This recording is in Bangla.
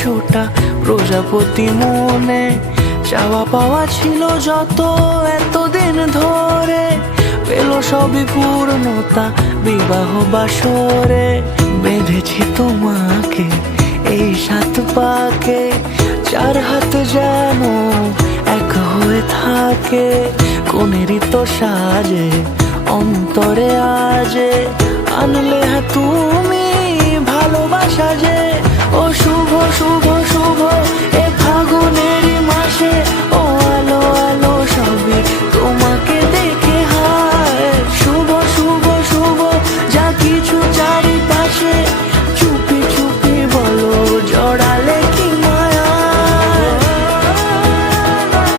100টা প্রজাপতি মনে। চাওয়া পাওয়া ছিল যত এতদিন ধরে, পেল সবই পূর্ণতা বিবাহ বাসরে। বেঁধেছি তোমাকে এই 7 পাকে, 4 হাত যেন এক হয়ে থাকে। কোনেরই তো সাজে অন্তরে আজে, আনলে তুমি ভালোবাসা যে। ও শুভ শুভ শুভ এ ফাগুনেরই মাসে, ও